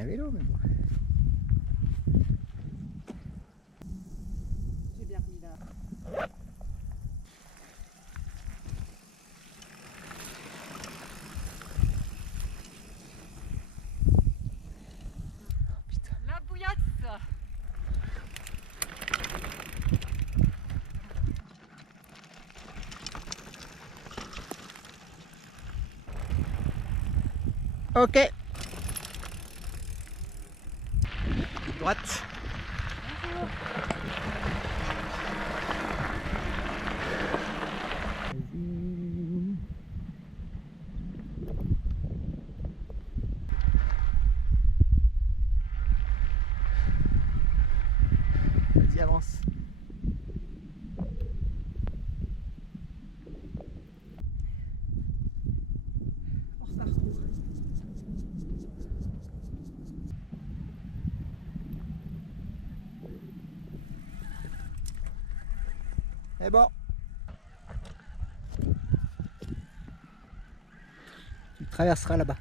un vélo, mais bon. J'ai bien remis là. Putain. La bouillasse. Ok. Droite. Vas-y, avance. Hors parcours. Et bon. Tu traverseras là-bas.